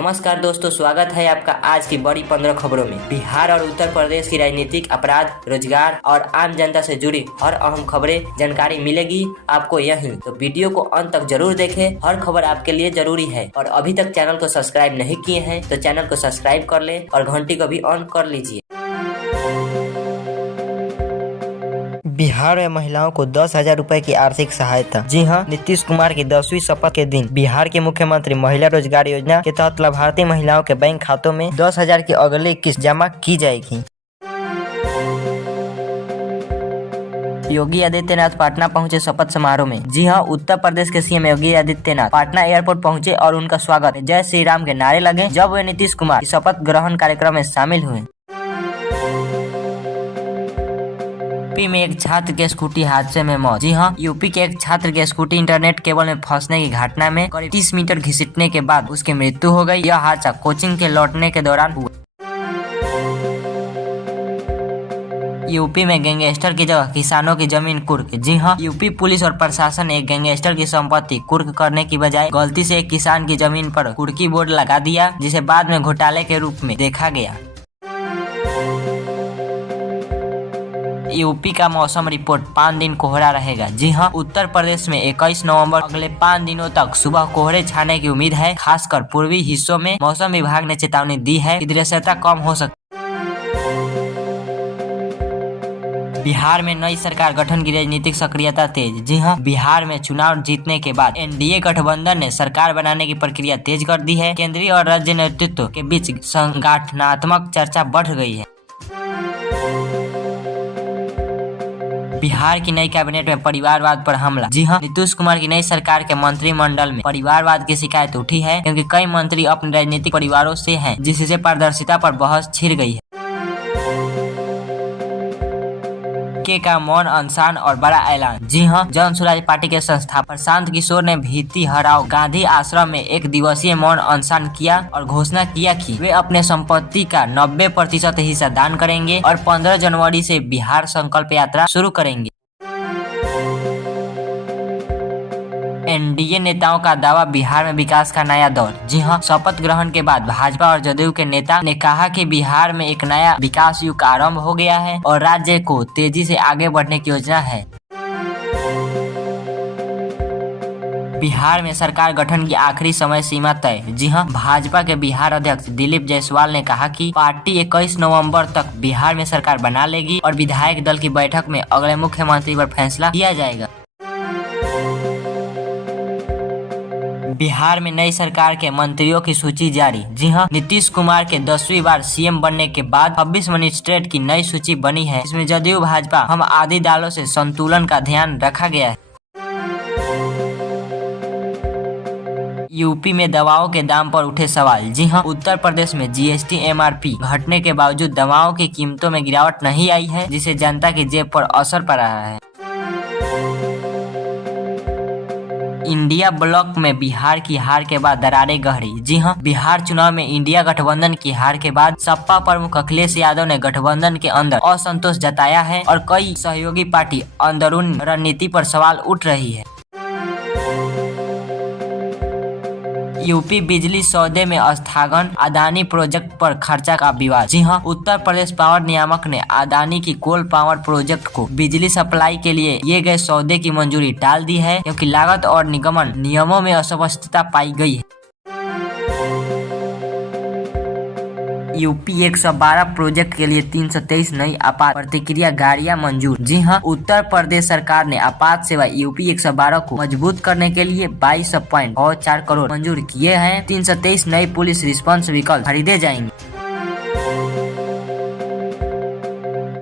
नमस्कार दोस्तों, स्वागत है आपका आज की बड़ी 15 खबरों में। बिहार और उत्तर प्रदेश की राजनीतिक, अपराध, रोजगार और आम जनता से जुड़ी हर अहम खबरें जानकारी मिलेगी आपको यहीं। तो वीडियो को अंत तक जरूर देखें, हर खबर आपके लिए जरूरी है। और अभी तक चैनल को सब्सक्राइब नहीं किए हैं तो चैनल को सब्सक्राइब कर ले और घंटी को भी ऑन कर लीजिए। बिहार में महिलाओं को 10,000 रुपए की आर्थिक सहायता। जी हां, नीतीश कुमार की 10वीं शपथ के दिन बिहार के मुख्यमंत्री महिला रोजगार योजना के तहत लाभार्थी महिलाओं के बैंक खातों में 10,000 की अगली किस्त जमा की जाएगी। योगी आदित्यनाथ पटना पहुंचे शपथ समारोह में। जी हां, उत्तर प्रदेश के सीएम योगी आदित्यनाथ पटना एयरपोर्ट पहुंचे और उनका स्वागत जय श्री राम के नारे लगे जब वे नीतीश कुमार की शपथ ग्रहण कार्यक्रम में शामिल हुए। यूपी में एक छात्र के स्कूटी हादसे में मौत। जी हां, यूपी के एक छात्र के स्कूटी इंटरनेट केबल में फंसने की घटना में करीब 30 मीटर घिसटने के बाद उसकी मृत्यु हो गई। यह हादसा कोचिंग के लौटने के दौरान हुआ। यूपी में गैंगस्टर की जगह किसानों की जमीन कुर्क। जी हां, यूपी पुलिस और प्रशासन ने एक गैंगस्टर की संपत्ति कुर्क करने की बजाय गलती से एक किसान की जमीन पर कुर्की बोर्ड लगा दिया, जिसे बाद में घोटाले के रूप में देखा गया। यूपी का मौसम रिपोर्ट 5 दिन कोहरा रहेगा। जी हां, उत्तर प्रदेश में 21 नवंबर अगले 5 दिनों तक सुबह कोहरे छाने की उम्मीद है। खासकर पूर्वी हिस्सों में मौसम विभाग ने चेतावनी दी है कि दृश्यता कम हो सकती। बिहार में नई सरकार गठन की राजनीतिक सक्रियता तेज। जी हां, बिहार में चुनाव जीतने के बाद एनडीए गठबंधन ने सरकार बनाने की प्रक्रिया तेज कर दी है। केंद्रीय और राज्य नेतृत्व के बीच संगठनात्मक चर्चा बढ़ गई है। बिहार की नई कैबिनेट में परिवारवाद पर हमला। जी हां, नीतीश कुमार की नई सरकार के मंत्रिमंडल में परिवारवाद की शिकायत उठी है, क्योंकि कई मंत्री अपने राजनीतिक परिवारों से हैं, जिससे पारदर्शिता पर बहस छिड़ गई है। का मौन अनशन और बड़ा ऐलान। जी हां, जन स्वराज पार्टी के संस्थापक प्रशांत किशोर ने भीती हराव गांधी आश्रम में 1 दिवसीय मौन अनशन किया और घोषणा किया कि वे अपने संपत्ति का 90% हिस्सा दान करेंगे और 15 जनवरी से बिहार संकल्प यात्रा शुरू करेंगे। एनडीए नेताओं का दावा, बिहार में विकास का नया दौर। जी हां, शपथ ग्रहण के बाद भाजपा और जदयू के नेता ने कहा कि बिहार में एक नया विकास युग आरंभ हो गया है और राज्य को तेजी से आगे बढ़ने की योजना है। बिहार में सरकार गठन की आखिरी समय सीमा तय। जी हां, भाजपा के बिहार अध्यक्ष दिलीप जायसवाल ने कहा कि पार्टी 21 नवंबर तक बिहार में सरकार बना लेगी और विधायक दल की बैठक में अगले मुख्यमंत्री पर फैसला किया जाएगा। बिहार में नई सरकार के मंत्रियों की सूची जारी। जी हां, नीतीश कुमार के 10वीं बार सीएम बनने के बाद 26 मजिस्ट्रेट की नई सूची बनी है। इसमें जदयू, भाजपा, हम आदि दलों से संतुलन का ध्यान रखा गया है। यूपी में दवाओं के दाम पर उठे सवाल। जी हां, उत्तर प्रदेश में जीएसटी एमआरपी घटने के बावजूद दवाओं की कीमतों में गिरावट नहीं आई है, जिससे जनता की जेब पर असर पड़ रहा है। इंडिया ब्लॉक में बिहार की हार के बाद दरारें गहरी। जी हां, बिहार चुनाव में इंडिया गठबंधन की हार के बाद सपा प्रमुख अखिलेश यादव ने गठबंधन के अंदर असंतोष जताया है और कई सहयोगी पार्टी अंदरूनी रणनीति पर सवाल उठ रही है। यूपी बिजली सौदे में स्थगन, अदानी प्रोजेक्ट पर खर्चा का विवाद। जी हां, उत्तर प्रदेश पावर नियामक ने अदानी की कोल पावर प्रोजेक्ट को बिजली सप्लाई के लिए किए गए सौदे की मंजूरी टाल दी है, क्योंकि लागत और निगमन नियमों में अस्पष्टता पाई गई है। यूपी 112 प्रोजेक्ट के लिए 323 नई आपात प्रतिक्रिया गाड़ियां मंजूर। जी हां, उत्तर प्रदेश सरकार ने आपात सेवा यूपी 112 को मजबूत करने के लिए 22.4 करोड़ मंजूर किए हैं। 323 नई पुलिस रिस्पांस व्हीकल खरीदे जाएंगे।